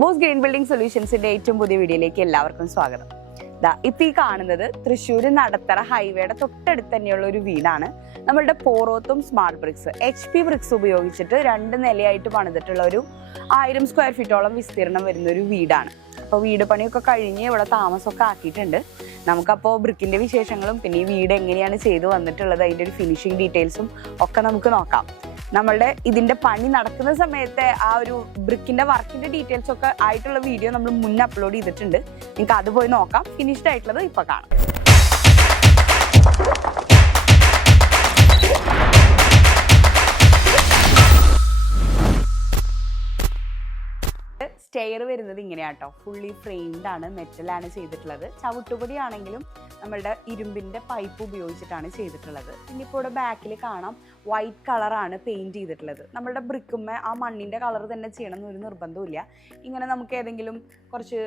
Boss green building സൊല്യൂഷൻസിന്റെ ഏറ്റവും പുതിയ വീഡിയോയിലേക്ക് എല്ലാവർക്കും സ്വാഗതം. ഇപ്പൊ ഈ കാണുന്നത് തൃശ്ശൂർ നടത്തറ ഹൈവേയുടെ തൊട്ടടുത്ത് തന്നെയുള്ള ഒരു വീടാണ്. നമ്മളുടെ പോറോത്തും സ്മാർട്ട് ബ്രിക്സ് HP ബ്രിക്സ് ഉപയോഗിച്ചിട്ട് 2 നിലയായിട്ട് പണിതിട്ടുള്ള ഒരു 1000 സ്ക്വയർ ഫീറ്റോളം വിസ്തീർണം വരുന്ന ഒരു വീടാണ്. അപ്പോൾ വീട് പണിയൊക്കെ കഴിഞ്ഞ് ഇവിടെ താമസമൊക്കെ ആക്കിയിട്ടുണ്ട്. നമുക്കപ്പോൾ ബ്രിക്കിന്റെ വിശേഷങ്ങളും പിന്നെ ഈ വീട് എങ്ങനെയാണ് ചെയ്തു വന്നിട്ടുള്ളത് അതിൻ്റെ ഒരു ഫിനിഷിംഗ് ഡീറ്റെയിൽസും ഒക്കെ നമുക്ക് നോക്കാം. നമ്മളുടെ ഇതിന്റെ പണി നടക്കുന്ന സമയത്തെ ആ ഒരു ബ്രിക്കിന്റെ വർക്കിന്റെ ഡീറ്റെയിൽസ് ഒക്കെ ആയിട്ടുള്ള വീഡിയോ നമ്മൾ മുന്നേ അപ്ലോഡ് ചെയ്തിട്ടുണ്ട്. നിങ്ങൾക്ക് അത് പോയി നോക്കാം. ഫിനിഷ്ഡ് ആയിട്ടുള്ളത് ഇപ്പൊ കാണാം. സ്റ്റെയർ വരുന്നത് ഇങ്ങനെയാട്ടോ. ഫുള്ളി ഫ്രെയിംഡ് ആണ്, മെറ്റലാണ് ചെയ്തിട്ടുള്ളത്. ചവിട്ടുപൊടി ആണെങ്കിലും നമ്മളുടെ ഇരുമ്പിന്റെ പൈപ്പ് ഉപയോഗിച്ചിട്ടാണ് ചെയ്തിട്ടുള്ളത്. പിന്നെ ഇപ്പോൾ ഇവിടെ ബാക്കിൽ കാണാം വൈറ്റ് കളറാണ് പെയിന്റ് ചെയ്തിട്ടുള്ളത്. നമ്മളുടെ ബ്രിക്കുമ്മ ആ മണ്ണിന്റെ കളർ തന്നെ ചെയ്യണം എന്നൊരു നിർബന്ധമില്ല. ഇങ്ങനെ നമുക്ക് ഏതെങ്കിലും കുറച്ച്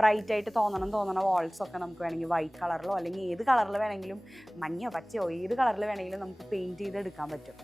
ബ്രൈറ്റ് ആയിട്ട് തോന്നണ വാൾസ് ഒക്കെ നമുക്ക് വേണമെങ്കിൽ വൈറ്റ് കളറിലോ അല്ലെങ്കിൽ ഏത് കളറിൽ വേണമെങ്കിലും, മഞ്ഞയോ പച്ചയോ ഏത് കളറിൽ വേണമെങ്കിലും നമുക്ക് പെയിന്റ് ചെയ്തെടുക്കാൻ പറ്റും.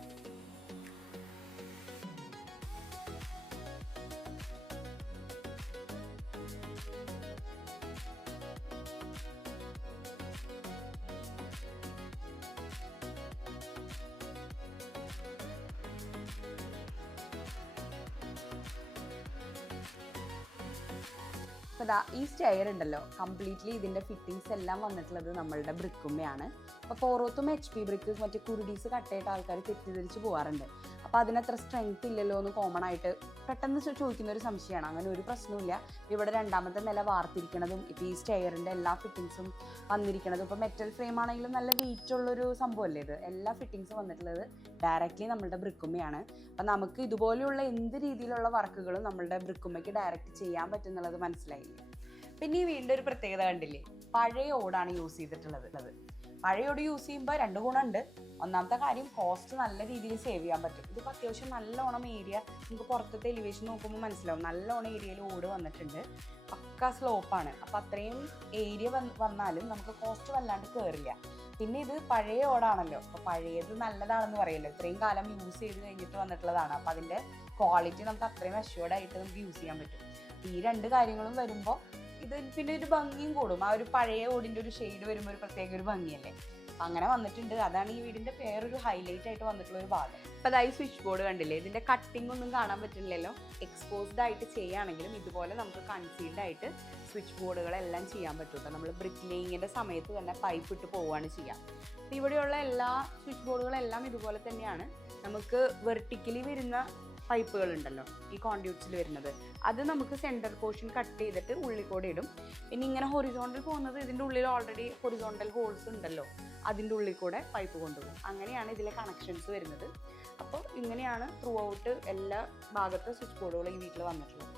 ഈ സ്റ്റെയർ ഉണ്ടല്ലോ, കംപ്ലീറ്റ്ലി ഇതിന്റെ ഫിറ്റിംഗ്സ് എല്ലാം വന്നിട്ടുള്ളത് നമ്മളുടെ ബ്രിക്കുമ്മയാണ്. അപ്പോൾ പോറോത്തും HP ബ്രിക്ക് മറ്റേ കുരുടീസ് കട്ടായിട്ട് ആൾക്കാർ തെറ്റിദ്ധരിച്ച് പോകാറുണ്ട്. അപ്പോൾ അതിനത്ര സ്ട്രെങ്ത് ഇല്ലല്ലോ എന്ന് കോമൺ ആയിട്ട് പെട്ടെന്ന് ചോദിക്കുന്ന ഒരു സംശയമാണ്. അങ്ങനെ ഒരു പ്രശ്നമില്ല. ഇവിടെ 2ാമത്തെ നില വാർത്തിരിക്കണതും ഇപ്പോൾ ഈ സ്റ്റെയറിൻ്റെ എല്ലാ ഫിറ്റിങ്സും വന്നിരിക്കണതും ഇപ്പോൾ മെറ്റൽ ഫ്രെയിം ആണെങ്കിലും നല്ല വെയിറ്റ് ഉള്ളൊരു സംഭവമല്ലേ ഇത്. എല്ലാ ഫിറ്റിങ്സും വന്നിട്ടുള്ളത് ഡയറക്റ്റ്ലി നമ്മളുടെ ബ്രിക്കുമ്മയാണ്. അപ്പം നമുക്ക് ഇതുപോലെയുള്ള എന്ത് രീതിയിലുള്ള വർക്കുകളും നമ്മളുടെ ബ്രിക്കുമ്മയ്ക്ക് ഡയറക്റ്റ് ചെയ്യാൻ പറ്റുന്നുള്ളത് മനസ്സിലായില്ലേ. പിന്നെ ഈ വീടിൻ്റെ ഒരു പ്രത്യേകത കണ്ടില്ലേ, പഴയ ഓടാണ് യൂസ് ചെയ്തിട്ടുള്ളത്. പഴയ ഓട് യൂസ് ചെയ്യുമ്പോൾ 2 ഗുണമുണ്ട്. ഒന്നാമത്തെ കാര്യം, കോസ്റ്റ് നല്ല രീതിയിൽ സേവ് ചെയ്യാൻ പറ്റും. ഇതിപ്പോൾ അത്യാവശ്യം നല്ലോണം ഏരിയ, നമുക്ക് പുറത്തത്തെ എലിവേഷൻ നോക്കുമ്പോൾ മനസ്സിലാവും, നല്ലോണം ഏരിയയിൽ ഓട് വന്നിട്ടുണ്ട്. പക്ക സ്ലോപ്പാണ്. അപ്പം അത്രയും ഏരിയ വന്നാലും നമുക്ക് കോസ്റ്റ് വല്ലാണ്ട് കയറില്ല. പിന്നെ ഇത് പഴയ ഓടാണല്ലോ, അപ്പോൾ പഴയത് നല്ലതാണെന്ന് പറയല്ലോ. ഇത്രയും കാലം യൂസ് ചെയ്ത് കഴിഞ്ഞിട്ട് വന്നിട്ടുള്ളതാണ്. അപ്പോൾ അതിൻ്റെ ക്വാളിറ്റി നമുക്ക് അത്രയും അഷ്യൂർഡ് ആയിട്ട് നമുക്ക് യൂസ് ചെയ്യാൻ പറ്റും. ഈ 2 കാര്യങ്ങളും വരുമ്പോൾ ഇത് പിന്നെ ഒരു ഭംഗിയും കൂടും. ആ ഒരു പഴയ ഓടിൻ്റെ ഒരു ഷെയ്ഡ് വരുമ്പോൾ ഒരു പ്രത്യേക ഒരു ഭംഗിയല്ലേ. അപ്പം അങ്ങനെ വന്നിട്ടുണ്ട്. അതാണ് ഈ വീടിൻ്റെ വേറൊരു ഹൈലൈറ്റ് ആയിട്ട് വന്നിട്ടുള്ള ഒരു ഭാഗം. ഇപ്പം അതായത് സ്വിച്ച് ബോർഡ് കണ്ടില്ലേ, ഇതിൻ്റെ കട്ടിംഗ് ഒന്നും കാണാൻ പറ്റുന്നില്ലല്ലോ. എക്സ്പോസ്ഡ് ആയിട്ട് ചെയ്യുകയാണെങ്കിലും ഇതുപോലെ നമുക്ക് കൺസീൽഡ് ആയിട്ട് സ്വിച്ച് ബോർഡുകളെല്ലാം ചെയ്യാൻ പറ്റും. നമ്മൾ ബ്രിക്ക് ലേയിങ്ങിൻ്റെ സമയത്ത് തന്നെ പൈപ്പ് ഇട്ട് പോവുകയാണ് ചെയ്യുക. അപ്പം ഇവിടെയുള്ള എല്ലാ സ്വിച്ച് ബോർഡുകളെല്ലാം ഇതുപോലെ തന്നെയാണ്. നമുക്ക് വെർട്ടിക്കലി വരുന്ന പൈപ്പുകളുണ്ടല്ലോ, ഈ കോൺഡ്യൂട്ട്സിൽ വരുന്നത്, അത് നമുക്ക് സെൻറ്റർ പോർഷൻ കട്ട് ചെയ്തിട്ട് ഉള്ളിൽ കൂടെ ഇടും. പിന്നെ ഇങ്ങനെ ഹൊറിസോണ്ടൽ പോകുന്നത് ഇതിൻ്റെ ഉള്ളിൽ ഓൾറെഡി ഹൊറിസോണ്ടൽ ഹോൾസ് ഉണ്ടല്ലോ, അതിൻ്റെ ഉള്ളിൽ കൂടെ പൈപ്പ് കൊണ്ടുപോകും. അങ്ങനെയാണ് ഇതിലെ കണക്ഷൻസ് വരുന്നത്. അപ്പോൾ ഇങ്ങനെയാണ് ത്രൂ ഔട്ട് എല്ലാ ഭാഗത്തെ സ്വിച്ച് ബോർഡുകളും ഈ വീട്ടിൽ വന്നിട്ടുള്ളത്.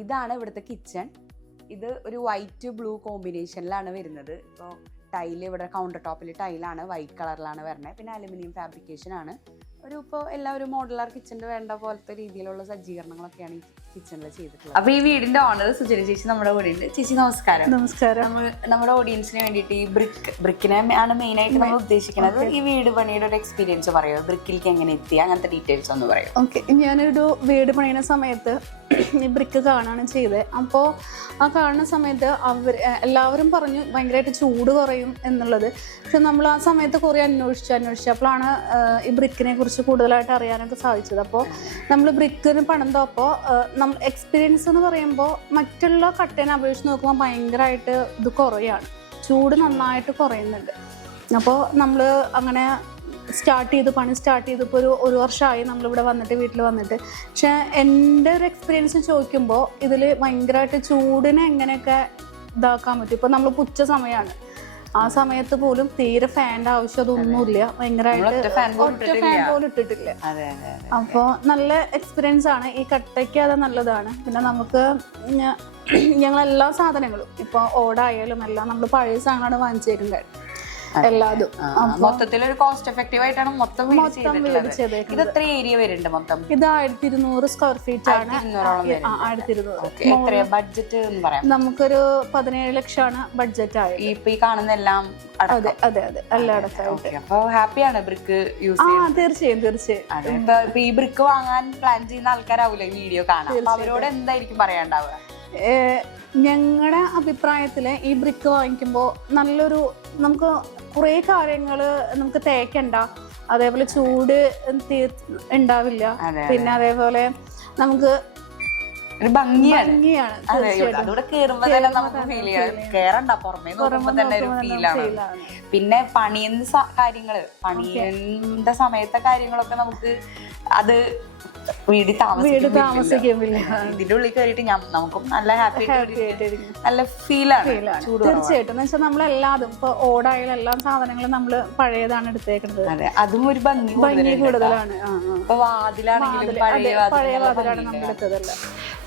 ഇതാണ് ഇവിടുത്തെ കിച്ചൺ. ഇത് ഒരു വൈറ്റ് ബ്ലൂ കോമ്പിനേഷനിലാണ് വരുന്നത്. ഇപ്പോൾ ടൈല് ഇവിടെ കൗണ്ടർ ടോപ്പിൽ ടൈലാണ് വൈറ്റ് കളറിലാണ് വരുന്നത്. പിന്നെ അലുമിനിയം ഫാബ്രിക്കേഷൻ ആണ്. ഇപ്പോൾ എല്ലാവരും മോഡുലാർ കിച്ചണിൽ വേണ്ട പോലത്തെ രീതിയിലുള്ള സജ്ജീകരണങ്ങളൊക്കെയാണ് ഈ കിച്ചണിൽ ചെയ്തിട്ടുള്ളത്. അപ്പോൾ ഈ വീടിന്റെ ഓണർ സുജന ചേച്ചി നമ്മുടെ കൂടെ ഉണ്ട്. ചേച്ചി നമസ്കാരം. നമസ്കാരം. നമ്മുടെ ഓഡിയൻസിന് വേണ്ടിയിട്ട് ഈ ബ്രിക്കിനെ ആണ് മെയിൻ ആയിട്ട് നമ്മൾ ഉദ്ദേശിക്കുന്നത്. ഈ വീട് പണിയുടെ ഒരു എക്സ്പീരിയൻസ് പറയുമോ, ബ്രിക്കിലേക്ക് എങ്ങനെ എത്തി, അങ്ങനത്തെ ഡീറ്റെയിൽസ് ഒന്ന് പറയും. ഓക്കെ, ഞാനൊരു വീട് പണിയുന്ന സമയത്ത് ഈ ബ്രിക്ക് കാണാണ് ചെയ്തത്. അപ്പോൾ ആ കാണുന്ന സമയത്ത് എല്ലാവരും പറഞ്ഞു ഭയങ്കരമായിട്ട് ചൂട് കുറയും എന്നുള്ളത്. പക്ഷെ നമ്മൾ ആ സമയത്ത് കുറേ അന്വേഷിച്ചപ്പോഴാണ് ഈ ബ്രിക്കിനെ കുറിച്ച് കൂടുതലായിട്ട് അറിയാനൊക്കെ സാധിച്ചത്. അപ്പോൾ നമ്മൾ ബ്രിക്കിന് പണിതപ്പോൾ നമ്മൾ എക്സ്പീരിയൻസ് എന്ന് പറയുമ്പോൾ മറ്റുള്ള കട്ടേനെ അപേക്ഷിച്ച് നോക്കുമ്പോൾ ഭയങ്കരമായിട്ട് ഇത് കുറയാണ്, ചൂട് നന്നായിട്ട് കുറയുന്നുണ്ട്. അപ്പോൾ നമ്മൾ അങ്ങനെ പണി സ്റ്റാർട്ട് ചെയ്തപ്പോൾ ഒരു വർഷമായി നമ്മളിവിടെ വീട്ടിൽ വന്നിട്ട്. പക്ഷെ എൻ്റെ ഒരു എക്സ്പീരിയൻസ് ചോദിക്കുമ്പോൾ ഇതിൽ ഭയങ്കരമായിട്ട് ചൂടിനെ എങ്ങനെയൊക്കെ ഇതാക്കാൻ പറ്റും. ഇപ്പോൾ നമ്മൾ ഉച്ച സമയമാണ്, ആ സമയത്ത് പോലും തീരെ ഫാൻ്റെ ആവശ്യം അതൊന്നുമില്ല. ഭയങ്കരമായിട്ട് ഒറ്റ ഫാൻ പോലും ഇട്ടിട്ടില്ല. അപ്പോൾ നല്ല എക്സ്പീരിയൻസ് ആണ്. ഈ കട്ടയ്ക്ക് അത് നല്ലതാണ്. പിന്നെ നമുക്ക് ഞങ്ങളെല്ലാ സാധനങ്ങളും ഇപ്പോൾ ഓടായാലും എല്ലാം നമ്മൾ പഴയ സാധനങ്ങളാണ് വാങ്ങിച്ചേക്കുന്നത്. എല്ലാതും. മൊത്തത്തിൽ ഒരു കോസ്റ്റ് എഫക്റ്റീവ് ആയിട്ടാണ് മൊത്തം വീട് വീട് ചെയ്തിട്ടുള്ളത്. ഇത് എത്ര ഏരിയ വരുന്നുണ്ട് മൊത്തം? ഇത് 1200 സ്ക്വയർ ഫീറ്റ് ആണ്. 1200. ബഡ്ജറ്റ് എന്ന് പറയാം നമുക്കൊരു 17 ലക്ഷമാണ് ബഡ്ജറ്റ് ആയത്. ഇപ്പൊ ഈ കാണുന്ന എല്ലാം അതെ അതെ അതെ എല്ലാം അടക്കം. അപ്പൊ ഹാപ്പിയാണ് ബ്രിക്ക് യൂസ് ചെയ്യുന്നത്? തീർച്ചയായും. ഈ ബ്രിക്ക് വാങ്ങാൻ പ്ലാൻ ചെയ്യുന്ന ആൾക്കാരാവൂലേ വീഡിയോ കാണാം, അപ്പൊ അവരോട് എന്തായിരിക്കും പറയാണ്ടാവുക? ഞങ്ങളുടെ അഭിപ്രായത്തില് ഈ ബ്രിക്ക് വാങ്ങിക്കുമ്പോൾ നല്ലൊരു, നമുക്ക് കുറേ കാര്യങ്ങള് നമുക്ക് തേക്കണ്ട, അതേപോലെ ചൂട് ഉണ്ടാവില്ല, പിന്നെ അതേപോലെ നമുക്ക് ഒരു ഭംഗിയാണ്. അതുകൂടെ കേറുമ്പോ തന്നെ നമുക്ക് ഫീൽ ചെയ്യാം, കേറണ്ട പുറമേ നോക്കുമ്പോ തന്നെ ഒരു ഫീലാണ്. പിന്നെ പണിയുന്ന കാര്യങ്ങള്, പണിയുന്ന സമയത്തെ കാര്യങ്ങളൊക്കെ നമുക്ക് അത് വീട് താമസിക്കുന്നില്ല. ഇതിന്റെ ഉള്ളിൽ കയറിയിട്ട് നമുക്കും നല്ല ഹാപ്പി നല്ല ഫീലാണ്. തീർച്ചയായിട്ടും എന്ന് വെച്ചാൽ നമ്മളെല്ലാതും ഇപ്പൊ ഓടായാലും എല്ലാ സാധനങ്ങളും നമ്മള് പഴയതാണ് എടുത്തേക്കുന്നത്. അതെ, അതും ഒരു ഭംഗി കൂടുതലാണ്. ഇപ്പൊ വാതിലാണെങ്കിലും പഴയ വാതിലാണ് നമ്മൾ എടുത്തതല്ല.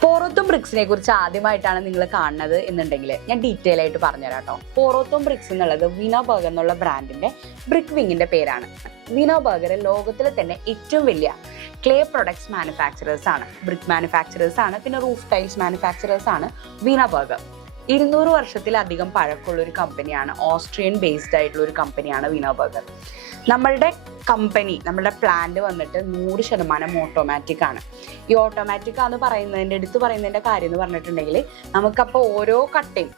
പോറോത്തും ബ്രിക്സിനെ കുറിച്ച് ആദ്യമായിട്ടാണ് നിങ്ങൾ കാണുന്നത് എന്നുണ്ടെങ്കിൽ ഞാൻ ഡീറ്റെയിൽ ആയിട്ട് പറഞ്ഞുതരാം കേട്ടോ. പോറോത്തും ബ്രിക്സ് എന്നുള്ളത് വിനോബർഗർ എന്നുള്ള ബ്രാൻഡിന്റെ ബ്രിക്ക് വിങ്ങിന്റെ പേരാണ്. വിനോബർഗർ ലോകത്തിലെ തന്നെ ഏറ്റവും വലിയ ക്ലേ പ്രൊഡക്ട്സ് മാനുഫാക്ചറേഴ്സ് ആണ്, ബ്രിക്ക് മാനുഫാക്ചറേഴ്സ് ആണ്, പിന്നെ റൂഫ് ടൈൽസ് മാനുഫാക്ചറേഴ്സ് ആണ് വിനോബർഗർ. 200 വർഷത്തിലധികം പഴക്കമുള്ള ഒരു കമ്പനിയാണ്, ഓസ്ട്രിയൻ ബേസ്ഡ് ആയിട്ടുള്ള ഒരു കമ്പനിയാണ് വിനോബർഗർ. നമ്മളുടെ കമ്പനി, നമ്മുടെ പ്ലാന്റ് വന്നിട്ട് 100% ഓട്ടോമാറ്റിക് ആണ്. ഈ ഓട്ടോമാറ്റിക് ആണെന്ന് പറയുന്നതിൻ്റെ എടുത്ത് പറയുന്നതിൻ്റെ കാര്യം എന്ന് പറഞ്ഞിട്ടുണ്ടെങ്കിൽ നമുക്കപ്പോൾ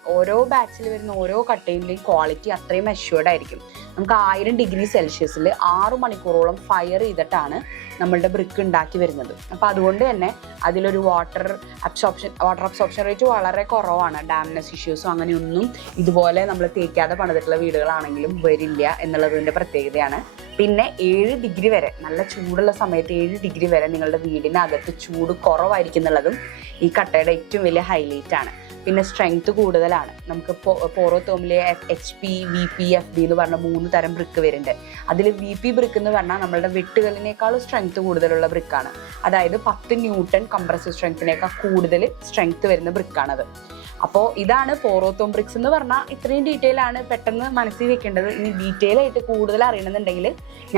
ഓരോ ബാച്ചിൽ വരുന്ന ഓരോ കട്ടയിൻ്റെയും ക്വാളിറ്റി അത്രയും അഷ്യൂർഡ് ആയിരിക്കും. നമുക്ക് 1000 ഡിഗ്രി സെൽഷ്യസിൽ 6 മണിക്കൂറോളം ഫയർ ചെയ്തിട്ടാണ് നമ്മളുടെ ബ്രിക്ക് ഉണ്ടാക്കി വരുന്നത്. അപ്പോൾ അതുകൊണ്ട് തന്നെ അതിലൊരു വാട്ടർ അബ്സോർപ്ഷൻ റേറ്റ് വളരെ കുറവാണ്. ഡാംനെസ് ഇഷ്യൂസും അങ്ങനെയൊന്നും ഇതുപോലെ നമ്മൾ തേക്കാതെ പണിതിട്ടുള്ള വീടുകളാണെങ്കിലും വരില്ല എന്നുള്ളതിൻ്റെ പ്രത്യേകതയാണ്. പിന്നെ 7 ഡിഗ്രി വരെ, നല്ല ചൂടുള്ള സമയത്ത് 7 ഡിഗ്രി വരെ നിങ്ങളുടെ വീടിനകത്ത് ചൂട് കുറവായിരിക്കും എന്നുള്ളതും ഈ കട്ടയുടെ ഏറ്റവും വലിയ ഹൈലൈറ്റ് ആണ്. പിന്നെ സ്ട്രെങ്ത് കൂടുതലാണ്. നമുക്ക് പോറോത്തോമിലെ HP, VP, FB എന്ന് പറഞ്ഞ 3 തരം ബ്രിക്ക് വരുന്നുണ്ട്. അതിൽ VP ബ്രിക്ക് എന്ന് പറഞ്ഞാൽ നമ്മളുടെ വെട്ടുകല്ലിനേക്കാളും സ്ട്രെങ്ത് കൂടുതലുള്ള ബ്രിക്കാണ്. അതായത് 10 ന്യൂട്ടൺ കംപ്രസീവ് സ്ട്രെങ്ത്തിനേക്കാൾ കൂടുതൽ സ്ട്രെങ്ത് വരുന്ന ബ്രിക്കാണത്. അപ്പോൾ ഇതാണ് പോറോത്തോം ബ്രിക്സ് എന്ന് പറഞ്ഞാൽ. ഇത്രയും ഡീറ്റെയിൽ ആണ് പെട്ടെന്ന് മനസ്സിൽ വെക്കേണ്ടത്. ഇനി ഡീറ്റെയിൽ ആയിട്ട് കൂടുതൽ അറിയണമെന്നുണ്ടെങ്കിൽ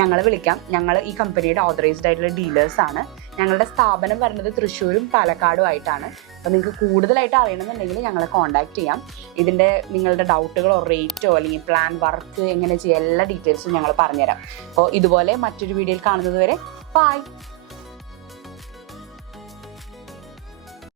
ഞങ്ങളെ വിളിക്കാം. ഞങ്ങൾ ഈ കമ്പനിയുടെ ഓതറൈസ്ഡ് ആയിട്ടുള്ള ഡീലേഴ്സ് ആണ്. ഞങ്ങളുടെ സ്ഥാപനം വരുന്നത് തൃശ്ശൂരും പാലക്കാടും ആയിട്ടാണ്. അപ്പോൾ നിങ്ങൾക്ക് കൂടുതലായിട്ട് അറിയണമെന്നുണ്ടെങ്കിൽ ഞങ്ങളെ കോൺടാക്ട് ചെയ്യാം. ഇതിൻ്റെ നിങ്ങളുടെ ഡൗട്ടുകളോ റേറ്റോ അല്ലെങ്കിൽ പ്ലാൻ വർക്ക് എങ്ങനെ ചെയ്യുക എല്ലാ ഡീറ്റെയിൽസും ഞങ്ങൾ പറഞ്ഞുതരാം. അപ്പോൾ ഇതുപോലെ മറ്റൊരു വീഡിയോയിൽ കാണുന്നത് വരെ ബൈ.